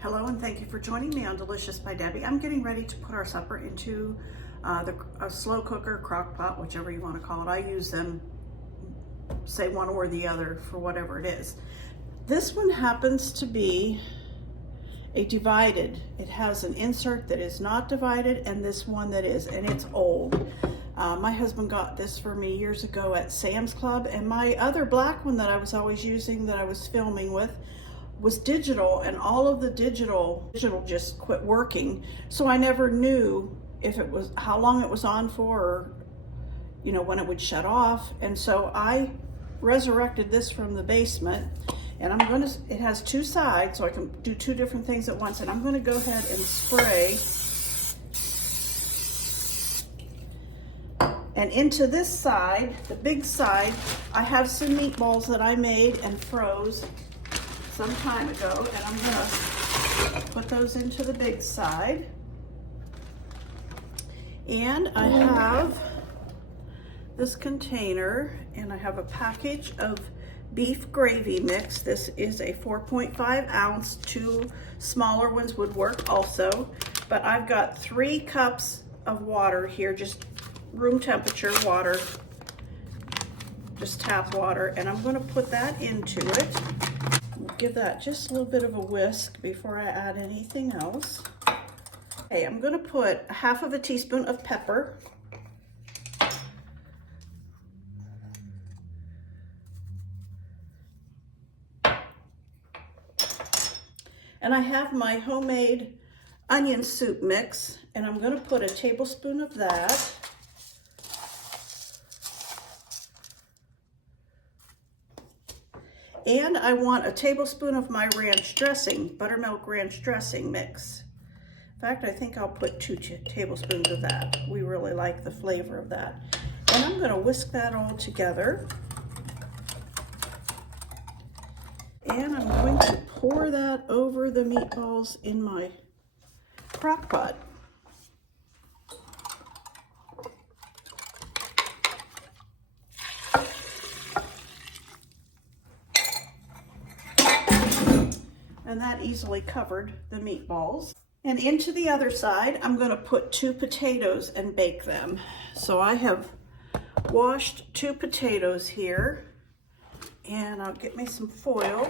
Hello and thank you for joining me on Delicious by Debbie. I'm getting ready to put our supper into a slow cooker, crock pot, whichever you want to call it. I use them, say one or the other for whatever it is. This one happens to be a divided. It has an insert that is not divided and this one that is, and it's old. My husband got this for me years ago at Sam's Club, and my other black one that I was always using that I was filming with was digital, and all of the digital just quit working. So I never knew if it was, how long it was on for, or, you know, when it would shut off. And so I resurrected this from the basement, and I'm gonna, it has two sides, so I can do two different things at once. And I'm gonna go ahead and spray. And into this side, the big side, I have some meatballs that I made and froze some time ago, and I'm gonna put those into the big side. And I have this container, and I have a package of beef gravy mix. This is a 4.5 ounce. Two smaller ones would work also, but I've got 3 cups of water here, just room temperature water, just tap water, and I'm gonna put that into it. Give that just a little bit of a whisk before I add anything else. Okay, I'm gonna put a half of a teaspoon of pepper. And I have my homemade onion soup mix, and I'm gonna put a tablespoon of that. And I want a tablespoon of my ranch dressing, buttermilk ranch dressing mix. In fact, I think I'll put 2 tablespoons of that. We really like the flavor of that. And I'm gonna whisk that all together. And I'm going to pour that over the meatballs in my crock pot. And that easily covered the meatballs. And into the other side, I'm gonna put 2 potatoes and bake them. So I have washed 2 potatoes here, and I'll get me some foil.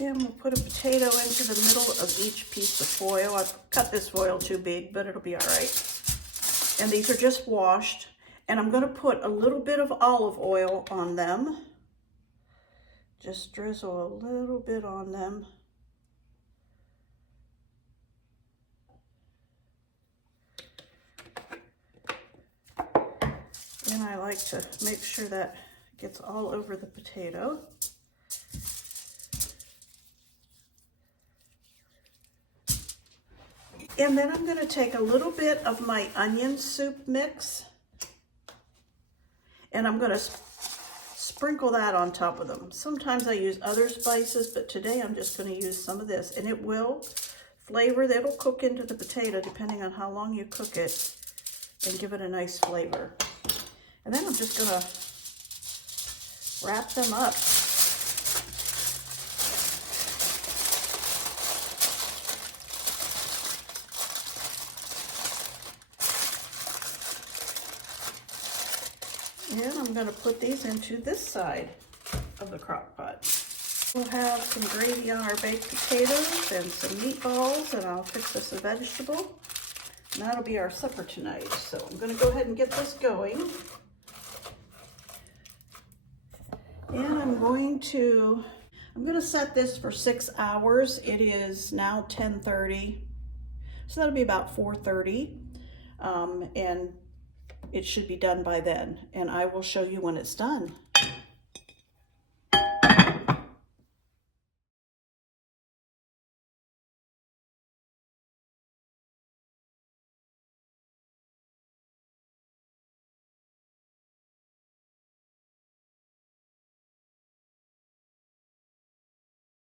And we'll put a potato into the middle of each piece of foil. I've cut this foil too big, but it'll be all right. And these are just washed. And I'm gonna put a little bit of olive oil on them. Just drizzle a little bit on them. And I like to make sure that gets all over the potato. And then I'm gonna take a little bit of my onion soup mix, and I'm gonna sprinkle that on top of them. Sometimes I use other spices, but today I'm just gonna use some of this, and it will flavor, it'll cook into the potato depending on how long you cook it, and give it a nice flavor. And then I'm just gonna wrap them up. And I'm going to put these into this side of the crock pot. We'll have some gravy on our baked potatoes and some meatballs, and I'll fix us a vegetable. And that'll be our supper tonight. So I'm going to go ahead and get this going. And I'm going to set this for 6 hours. It is now 10:30. So that'll be about 4:30. And it should be done by then, and I will show you when it's done.